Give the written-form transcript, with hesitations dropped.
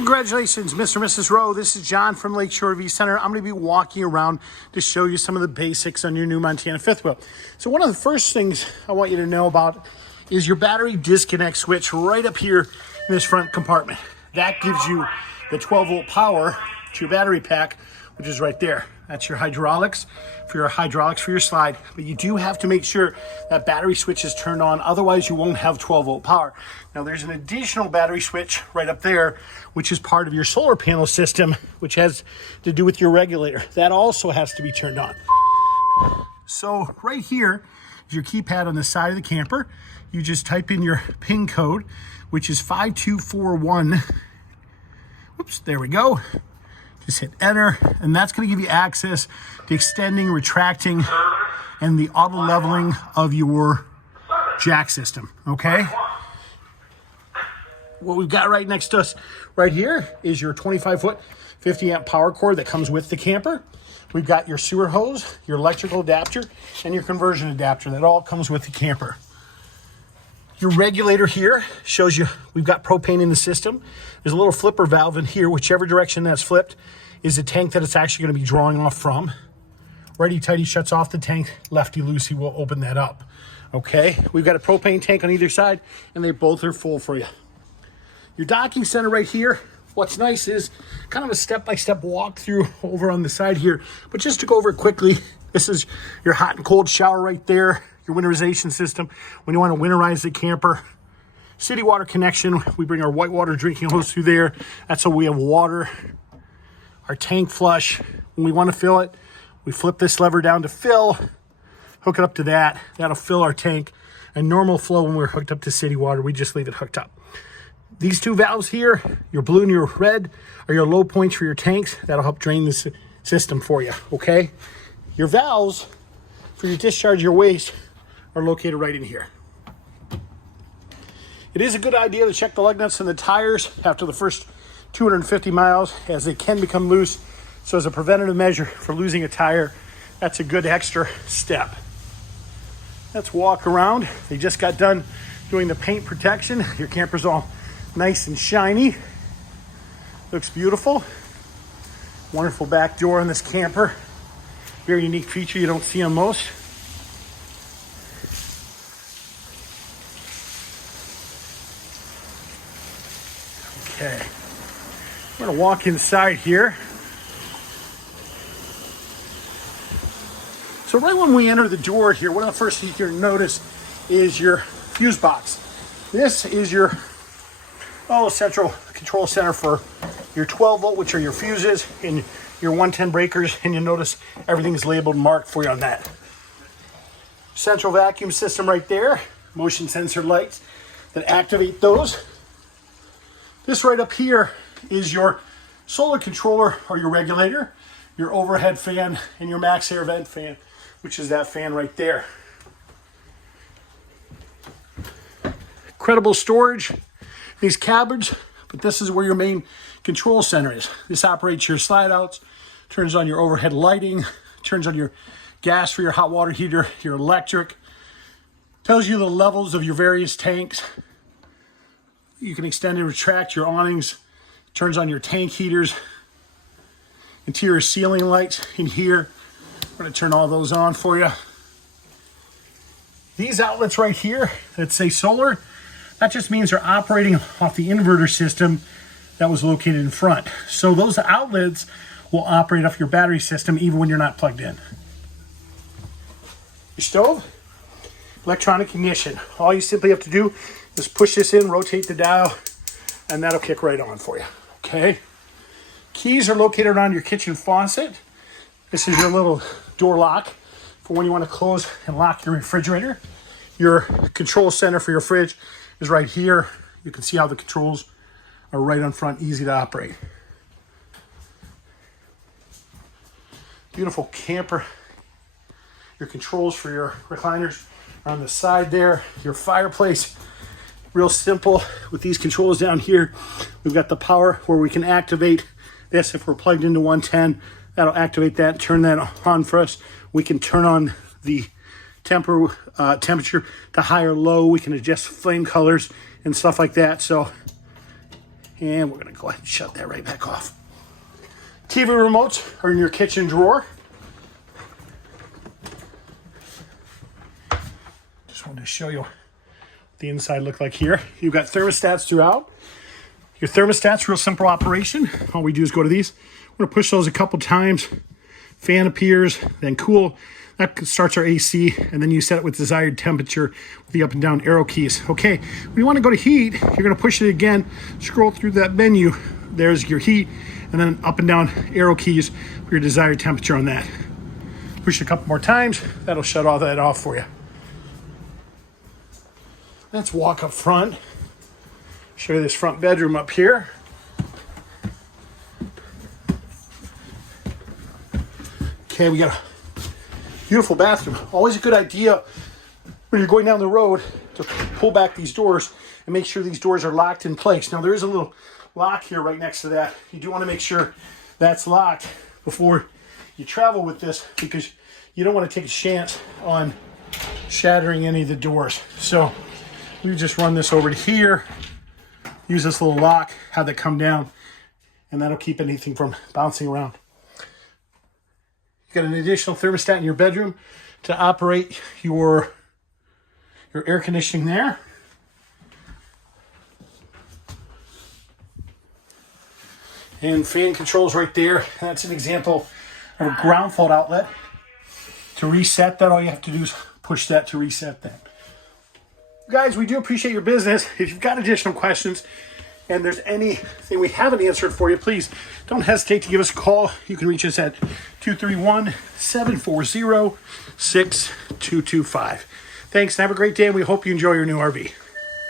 Congratulations, Mr. and Mrs. Rowe. This is John from Lakeshore RV Center. I'm going to be walking around to show you some of the basics on your new Montana fifth wheel. So one of the first things I want you to know about is your battery disconnect switch right up here in this front compartment. That gives you the 12-volt power to your battery pack, which is right there. That's your hydraulics for your slide. But you do have to make sure that battery switch is turned on, otherwise you won't have 12-volt power. Now there's an additional battery switch right up there, which is part of your solar panel system, which has to do with your regulator. That also has to be turned on. So right here is your keypad on the side of the camper. You just type in your PIN code, which is 5241. Oops, there we go. Just hit enter, and that's going to give you access to extending, retracting, and the auto leveling of your jack system, okay? What we've got right next to us right here is your 25-foot, 50-amp power cord that comes with the camper. We've got your sewer hose, your electrical adapter, and your conversion adapter. That all comes with the camper. Your regulator here shows you we've got propane in the system. There's a little flipper valve in here. Whichever direction that's flipped is the tank that it's actually going to be drawing off from. Righty-tighty shuts off the tank. Lefty-loosey will open that up. Okay, we've got a propane tank on either side, and they both are full for you. Your docking center right here, what's nice is kind of a step-by-step walkthrough over on the side here. But just to go over it quickly, this is your hot and cold shower right there. Your winterization system when you want to winterize the camper. City water connection, we bring our white water drinking hose through there. That's so we have water. Our tank flush, when we want to fill it, we flip this lever down to fill, hook it up to that. That'll fill our tank. And normal flow when we're hooked up to city water, we just leave it hooked up. These two valves here, your blue and your red, are your low points for your tanks. That'll help drain the system for you, okay? Your valves for your discharge your waste are located right in here. It is a good idea to check the lug nuts and the tires after the first 250 miles, as they can become loose. So as a preventative measure for losing a tire, that's a good extra step. Let's walk around. They just got done doing the paint protection. Your camper's all nice and shiny. Looks beautiful. Wonderful back door on this camper. Very unique feature you don't see on most. Okay, I'm going to walk inside here. So right when we enter the door here, one of the first things you're going to notice is your fuse box. This is your central control center for your 12-volt, which are your fuses, and your 110 breakers, and you'll notice everything's labeled and marked for you on that. Central vacuum system right there, motion sensor lights that activate those. This right up here is your solar controller or your regulator, your overhead fan, and your max air vent fan, which is that fan right there. Incredible storage, these cupboards, but this is where your main control center is. This operates your slide outs, turns on your overhead lighting, turns on your gas for your hot water heater, your electric, tells you the levels of your various tanks. You can extend and retract your awnings, turns on your tank heaters, interior ceiling lights in here. I'm going to turn all those on for you. These outlets right here that say solar, that just means they're operating off the inverter system that was located in front. So those outlets will operate off your battery system even when you're not plugged in. Your stove, electronic ignition. All you simply have to do just push this in, rotate the dial, and that'll kick right on for you, okay? Keys are located on your kitchen faucet. This is your little door lock for when you want to close and lock your refrigerator. Your control center for your fridge is right here. You can see how the controls are right on front, easy to operate. Beautiful camper. Your controls for your recliners are on the side there. Your fireplace, real simple with these controls down here. We've got the power where we can activate this if we're plugged into 110. That'll activate that, turn that on for us. We can turn on the temperature to high or low. We can adjust flame colors and stuff like that. So And we're gonna go ahead and shut that right back off. TV remotes are in your kitchen drawer. Just wanted to show you what the inside look like here. You've got thermostats throughout. Your thermostats, real simple operation. All we do is go to these. We're gonna push those a couple times. Fan appears, then cool. That starts our AC, and then you set it with desired temperature with the up and down arrow keys. Okay, when you want to go to heat, you're going to push it again, scroll through that menu. There's your heat, and then up and down arrow keys for your desired temperature on that. Push it a couple more times, that'll shut all that off for you. Let's walk up front. Show you this front bedroom up here. Okay, we got a beautiful bathroom. Always a good idea when you're going down the road to pull back these doors and make sure these doors are locked in place. Now there is a little lock here right next to that. You do want to make sure that's locked before you travel with this, because you don't want to take a chance on shattering any of the doors. So we just run this over to here, use this little lock, have that come down, and that'll keep anything from bouncing around. You got an additional thermostat in your bedroom to operate your air conditioning there. And fan controls right there. That's an example of a ground fault outlet. To reset that, all you have to do is push that to reset that. Guys, we do appreciate your business. If you've got additional questions and there's anything we haven't answered for you, please don't hesitate to give us a call. You can reach us at 231-740-6225. Thanks and have a great day, and we hope you enjoy your new RV.